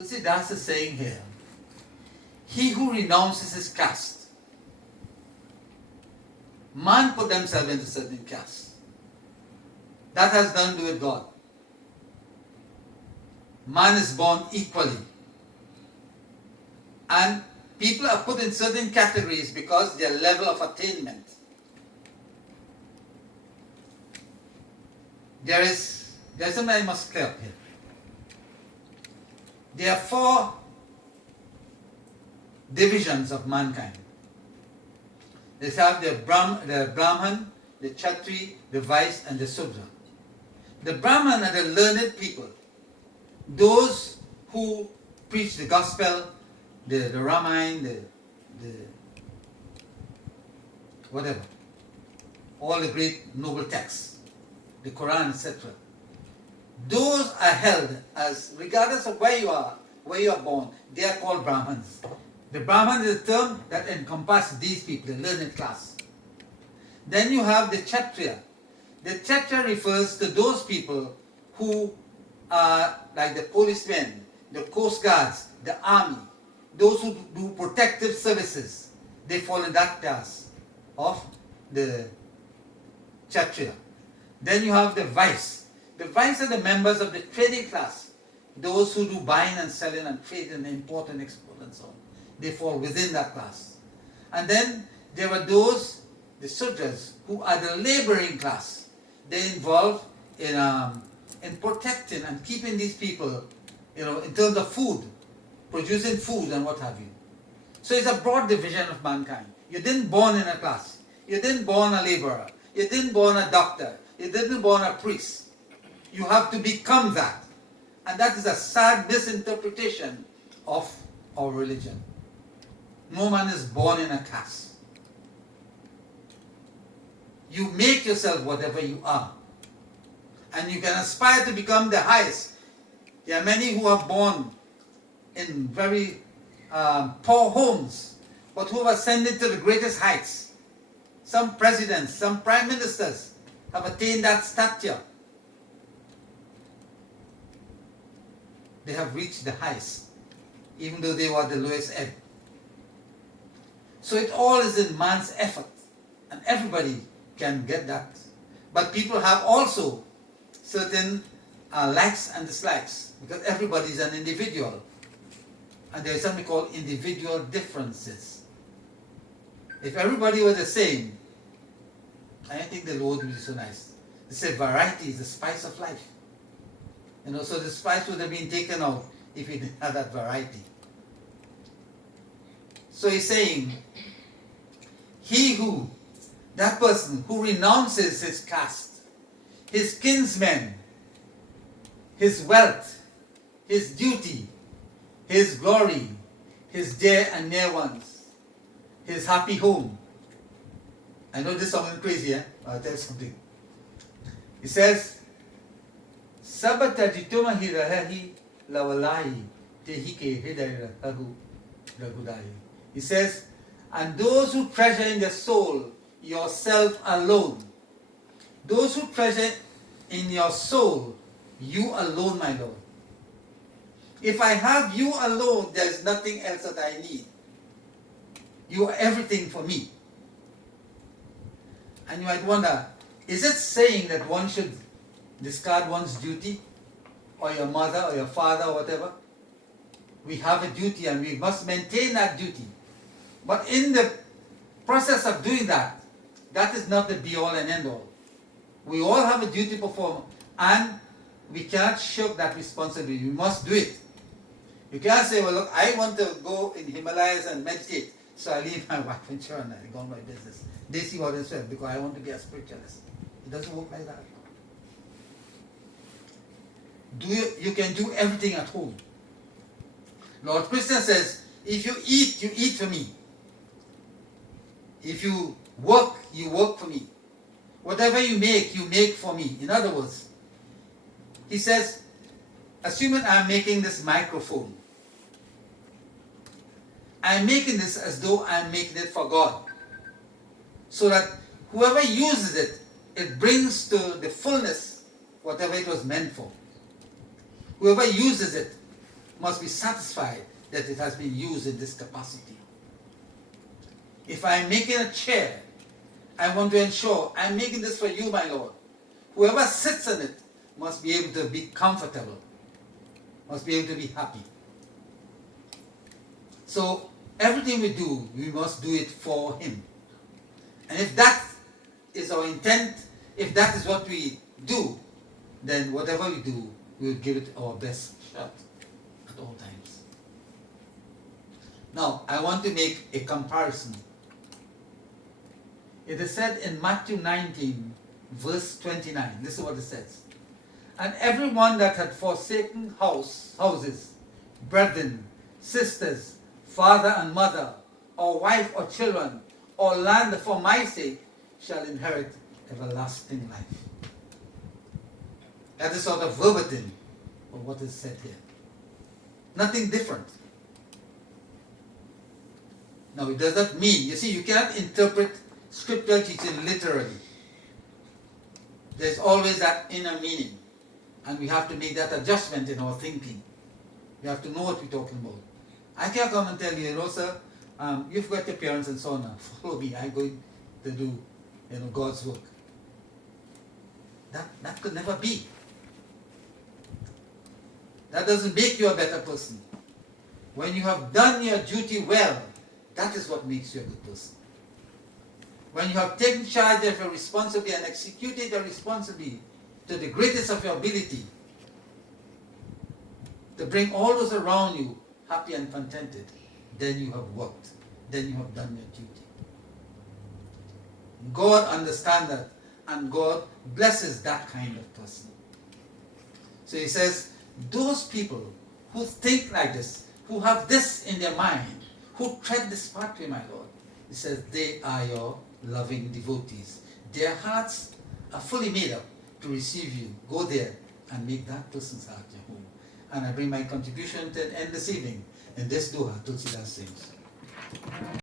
See, that's the saying here. He who renounces his caste. Man put themselves into certain caste. That has nothing to do with God. Man is born equally. And people are put in certain categories because their level of attainment. There's something I must clear up here. There are four divisions of mankind. They have the Brahman, the Kshatri, the Vaishya, and the Sudra. The Brahman are the learned people, those who preach the gospel, the Ramayan, the whatever, all the great noble texts, the Quran, etc. Those are held as, regardless of where you are born, they are called Brahmins. The Brahman is a term that encompasses these people, the learned class. Then you have the Kshatriya. The Kshatriya refers to those people who are like the policemen, the coast guards, the army, those who do protective services. They fall in that class of the Kshatriya. Then you have the Vaishya. The Vaishya are the members of the trading class, those who do buying and selling and trade and import and export and so on. They fall within that class. And then there are those, the Sudras, who are the laboring class. They involve in protecting and keeping these people, in terms of food, producing food and what have you. So it's a broad division of mankind. You didn't born in a class. You didn't born a laborer. You didn't born a doctor. You didn't born a priest. You have to become that. And that is a sad misinterpretation of our religion. No man is born in a caste. You make yourself whatever you are. And you can aspire to become the highest. There are many who are born in very poor homes, but who have ascended to the greatest heights. Some presidents, some prime ministers have attained that stature. They have reached the highest, even though they were the lowest ebb. So it all is in man's effort, and everybody can get that. But people have also certain likes and dislikes, because everybody is an individual. And there is something called individual differences. If everybody were the same, I don't think the Lord would be so nice. They say variety is the spice of life. So the spice would have been taken out if we didn't have that variety. So he's saying, that person who renounces his caste, his kinsmen, his wealth, his duty, his glory, his dear and near ones, his happy home. I know this sounds crazy, I'll tell you something. He says, Sabatajituma hirahi lawalai tehike hidai rahu ragudai. He says, and those who treasure in their soul yourself alone, those who treasure in your soul you alone, my Lord. If I have you alone, there is nothing else that I need. You are everything for me. And you might wonder, is it saying that one should discard one's duty, or your mother or your father or whatever? We have a duty and we must maintain that duty. But in the process of doing that, that is not the be-all and end-all. We all have a duty to perform, and we cannot shirk that responsibility. We must do it. You can't say, well, look, I want to go in Himalayas and meditate, so I leave my wife and children and go on my business. They see what it's said, because I want to be a spiritualist. It doesn't work like that. You can do everything at home. Lord Krishna says, if you eat for me. If you work for me. Whatever you make for me. In other words, he says, assuming I'm making this microphone, I'm making this as though I'm making it for God. So that whoever uses it, it brings to the fullness whatever it was meant for. Whoever uses it, must be satisfied that it has been used in this capacity. If I'm making a chair, I want to ensure I'm making this for you, my Lord. Whoever sits in it must be able to be comfortable, must be able to be happy. So everything we do, we must do it for Him. And if that is our intent, if that is what we do, then whatever we do, we will give it our best shot at all times. Now, I want to make a comparison. It is said in Matthew 19, verse 29. This is what it says. And everyone that had forsaken houses, brethren, sisters, father and mother, or wife or children, or land for my sake, shall inherit everlasting life. That is sort of verbatim of what is said here. Nothing different. Now, it does not mean, you see, you cannot interpret scriptural teaching literally. There's always that inner meaning, and we have to make that adjustment in our thinking. We have to know what we're talking about. I can't come and tell you, sir, you've got your parents and so on. Follow me. I'm going to do, God's work. That could never be. That doesn't make you a better person. When you have done your duty well, that is what makes you a good person. When you have taken charge of your responsibility and executed your responsibility to the greatest of your ability, to bring all those around you happy and contented, then you have worked. Then you have done your duty. God understands that, and God blesses that kind of person. So He says, those people who think like this, who have this in their mind, who tread this pathway, my Lord, He says, they are your loving devotees. Their hearts are fully made up to receive you. Go there and make that person's heart your home. And I bring my contribution to end this evening in this Doha Tulsidas sings.